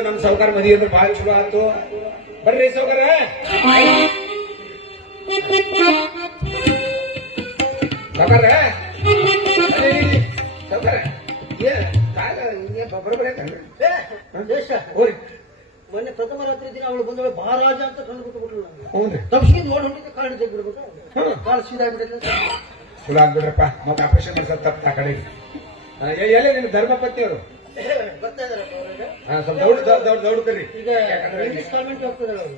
ನಮ್ ಸೌಕರ್ ಮದಿ ಅಂದ್ರೆ ಬಹಳ ಚಲೋ ಆಯ್ತು. ಬರ್ರಿ ಸೌಕರ ಸೌಕರ ಸೌಕರ ಏ ಕಾಲ ಹಿಂಗೆ ಬರೋಬ್ಬರ ಹೋರಿ ಮೊನ್ನೆ ಪ್ರಥಮ ರಾತ್ರಿ ದಿನ ಅವಳು ಬಂದವಳು ಮಹಾರಾಜ ಅಂತ ಕಂಡು ಬಿಟ್ಟು ಬಿಟ್ಲು ನಾನು ತಪ್ಪಿಸಿ ನೋಡಿ ಹೊಂದಿದ್ದೆ ಕಾಲು ತೆಗ್ಬಿಡ್ಬೇಕು ಹ್ಮ್. ಕಾಳು ಸೀದಾ ಬಿಟ್ಟಿಲ್ಲ ಚಲೋ ಆಗ್ಬಿಡ್ರಪ್ಪ. ಮತ್ತೆ ಆಪರೇಷನ್ ಮಾಡ್ಸೋದು ತಪ್ಪ ಆ ಕಡೆಗೆ. ಎಲ್ಲಿ ನಿಮ್ ಅವರು ಈಗ. ಇಂಗ್ಲಿಷ್ ಕಾನ್ವೆಂಟ್ ಹೋಗ್ತಿದ್ದಾರೆ ಅವರು.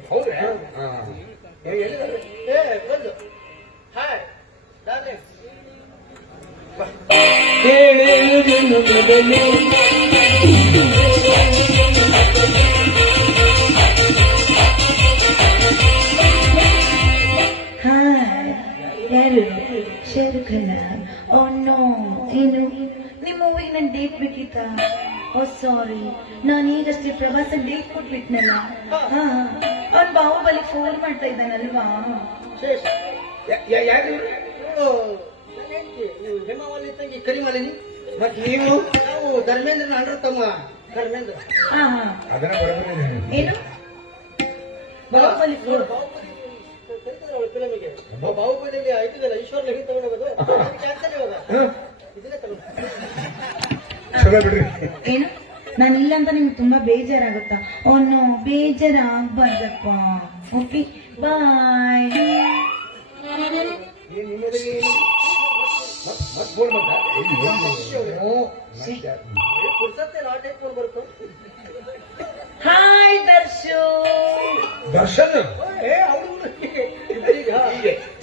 ಏ, ಬಂದು. ಹಾಯ್ ಡಾರ್ಲಿಂಗ್ ಹಾಯ್ ಯಾರು? Oh no. ಏನು? ನಿಮ್ಮ ಊರಿಗೆ ನನ್ ಡೇಟ್ ಬೇಕಿತ್ತ? ಓ ಸಾರಿ ನಾನು ಈಗಷ್ಟೇ ಪ್ರವಾಸ ಡೇಟ್ ಕೊಟ್ಬಿಟ್ನಲ್ಲ. ಹಾ ಅವ್ನ್ ಬಾಹುಬಲಿ ಫೋನ್ ಮಾಡ್ತಾ ಇದ್ದಾನಲ್ವಾ? ಶೇಷ ಯಾ- ಯಾ- ಯಾರು ಇವ್ರು? ಇವಳು ನನ್ನ ಹೆಂಡ್ತಿ. ನೀವು ಹೇಮಾವಲಿ ತಂಗಿ ಕರಿಮಾಲಿನಿ. ಮತ್ ನೀವು? ನಾವು ಧರ್ಮೇಂದ್ರನ ಅಂಡ್ರ ತಮ್ಮ ಧರ್ಮೇಂದ್ರ. ಹಾ ಹಾ. ಅದನ್ನ. ಏನು? ಬಾಹುಬಲಿ ಫೋನ್ ಕರೀತಿದ್ರು ಅವಳು ಫಿಲಮಿಗೆ. ಬಾಹುಬಲಿಯಲ್ಲಿ ಆಯ್ತಿದಲ್ಲ ಏನು? ನಾನು ಇಲ್ಲ ಅಂತ ನಿಮ್ಗೆ ತುಂಬಾ ಬೇಜಾರಾಗುತ್ತಾ? ಅವನು ಬೇಜಾರಾಗ್ಬಾರ್ದಪ್ಪ. Okay bye. Hi Darshu. Darshan?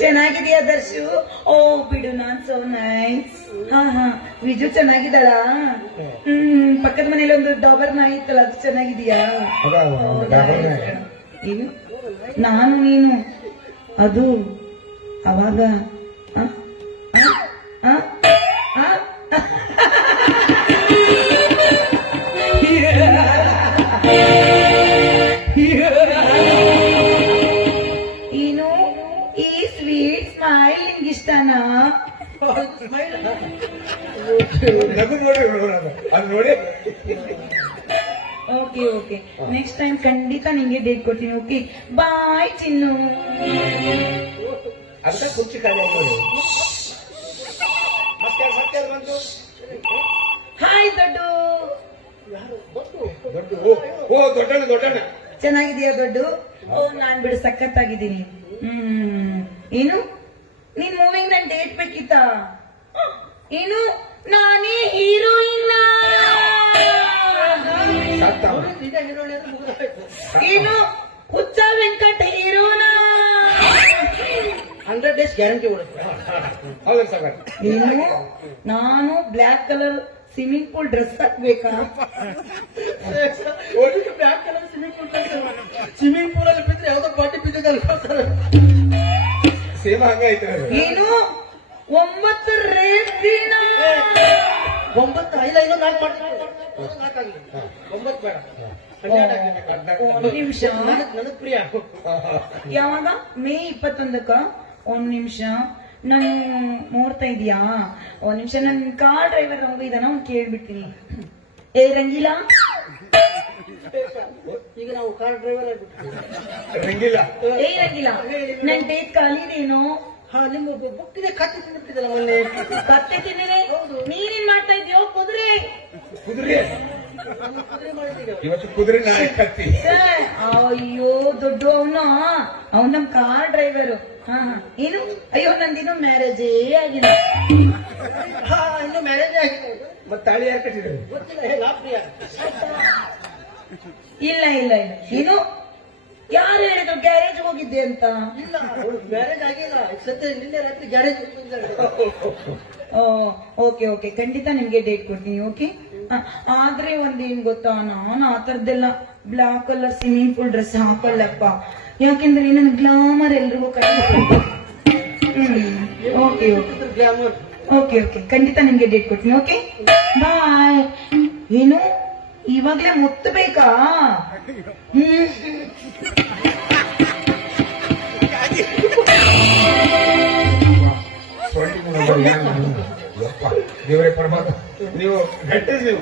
ಚೆನ್ನಾಗಿದೆಯಾ ದರ್ಶು. ಓ ಬಿಡು ನಾನ್ ಸೋ ನೈಸ್ ಹಾ ಹಾ. ವಿಜು ಚೆನ್ನಾಗಿದ್ದಾಳ? ಹ್ಮ್. ಪಕ್ಕದ ಮನೇಲಿ ಒಂದು ಡಾಬರ್ ನಾಯಿ ಇತ್ತಲ್ಲ ಅದು ಚೆನ್ನಾಗಿದೆಯಾ. ಏನು? ನಾನು ನೀನು. ಅದು ಅವಾಗ ನಗು ನೋಡಿ ಅದು. ನೋಡಿ ಓಕೆ ಓಕೆ ನೆಕ್ಸ್ಟ್ ಟೈಮ್ ಖಂಡಿತ ನಿಂಗೆ ಡೇಟ್ ಕೊಡ್ತೀನಿ ಓಕೆ ಬಾಯ್ ಚಿನ್ನು. ಅದಕ್ಕೆ ಕುರ್ಚಿ ಖಾಲಿ ಮತ್ತೆ ಮತ್ತೆ ಬಂತು ಹಾಯ್ ದೊಡ್ಡು. ದೊಡ್ಡ ಓ ಓ ದೊಡ್ಡಣ್ಣ ದೊಡ್ಡಣ್ಣ. ಚೆನ್ನಾಗಿದೆಯಾ ದೊಡ್ಡು? ಓ ನಾನ್ ಬಿಡು ಸಖತ್ತಾಗಿದ್ದೀನಿ. ಹ್ಮ್. ಏನು? ನೀನ್ ಮೂವಿಂಗ್ ನನ್ ಡೇಟ್ ಬೇಕಿತ್ತ? ಏನು ನಾನೇ ಹೀರೋಯಿನ್ ಏನು ಹುಚ್ಚ ವೆಂಕಟ ಹೀರೋನ. ಹಂಡ್ರೆಡ್ ಡೇಸ್ ಗ್ಯಾರಂಟಿ ಏನು ನಾನು black colour swimming pool dress ಹಾಕ್ಬೇಕಾ? Black colour swimming pool swimming pool ಅಲ್ಲಿ ಬಿದ್ರೆ ಯಾವ್ದೋ ಪಾರ್ಟಿ ಬಿದ್ದಿದ್ದಲ್ಲ. ಏನು ಒಂಬತ್ತು ಐದು ಐದು ನಾಲ್ಕು ಮಾಡ್ತೀನಿ. ನಾಲ್ಕಾಗ್ಲಿ ಒಂಬತ್ತು ಬೇಡ. ಹನ್ನೆರಡು ಆಗ್ಲಿ. ಒಂದ್ ನಿಮಿಷ. ನನಗ್ ಪ್ರಿಯ. ಯಾವಾಗ? ಮೇ ಇಪ್ಪತ್ತೊಂದಕ್ಕ? ಒಂದ್ ನಿಮಿಷ. ನಾನು ನೋಡ್ತಾ ಇದೀಯಾ ಒಂದ್ ನಿಮಿಷ. ನನ್ ಕಾರ್ ಡ್ರೈವರ್ ಅವ್ನು ಇದನ್ನ ಅವ್ನು ಕೇಳ್ಬಿಡ್ತೀನಿ. ಏ ರಂಗಿಲಾ? ಈಗ ನಾವು ಕಾರ್ ಡ್ರೈವರ್ ಆಗ್ಬಿಟ್ಟು ರಂಗಿಲ್ಲ ಏ ರಂಗಿಲಾ ನನ್ ಡೇಟ್ ಖಾಲಿದೇನು ಹಾ ನಿಮ್ಗೆ ಬುಕ್ ಇದೆ ಖಾತೆ ತಿಂದಿರ್ತಿದ್ದಲ್ಲ ಮೊನ್ನೆ ಕತ್ತೆ ತಿಂದಿದೆ ನೀನೇನ್ ಮಾಡ್ತಾ ಇದ್ಯೋ ಕುದುರೆ ಕುದುರೆ ನಮ್ಮ ಕುದುರೆ ಮಾಡಿದ್ದೀಗ ಇವತ್ತು ಕುದುರೆ ನಾಯಿ ಕತ್ತಿ. ಅಯ್ಯೋ ದೊಡ್ಡ ಅವನು. ಅವ್ನ್ ನಮ್ ಕಾರ್ ಡ್ರೈವರು ಹಾ ಹಾ. ಏನು? ಅಯ್ಯೋ ನಂದಿನ್ನು ಮ್ಯಾರೇಜೇ ಆಗಿಲ್ಲ. ಹಾ ಇನ್ನು ಮ್ಯಾರೇಜ್ ಆಗಿದೆ ಮತ್ತೆ ತಾಳಿ ಯಾರು ಕಟ್ಟಿದ್ರು ಗೊತ್ತಿಲ್ಲ ಹೇ ಇಲ್ಲ ಇಲ್ಲ ಇಲ್ಲ. ಏನು? ಯಾರು ಹೇಳಿದ್ರು ಗ್ಯಾರೇಜ್ ಹೋಗಿದ್ದೆ ಅಂತ? ಇಲ್ಲ ಮ್ಯಾರೇಜ್ ಆಗಿಲ್ಲ. ಸದ್ಯ ನಿನ್ನೆ ರಾತ್ರಿ ಗ್ಯಾರೇಜ್ ಓಕೆ ಓಕೆ. ಖಂಡಿತ ನಿಮ್ಗೆ ಡೇಟ್ ಕೊಡ್ತೀನಿ ಓಕೆ ಆದ್ರೆ ಒಂದೇನ್ ಗೊತ್ತಾ? ನಾನು ಆ ತರದ್ದೆಲ್ಲ black colour swimming pool dress ಹಾಕೊಳ್ಳಪ್ಪ ಯಾಕೆಂದ್ರೆ ನನ್ನ ಗ್ಲಾಮರ್ ಎಲ್ರಿಗೂ ಓಕೆ ಓಕೆ ಓಕೆ ಖಂಡಿತ ನಿಮ್ಗೆ ಡೇಟ್ ಕೊಡ್ತೀನಿ ಓಕೆ ಬಾಯ್ ಏನು? ಇವಾಗ್ಲೇ ಮುತ್ತಬೇಕಾ ಹ್ಮ್. ದೇವರೇ ಪರಮಾತ್ಮ ನೀವು ಗಟ್ಟಿ ನೀವು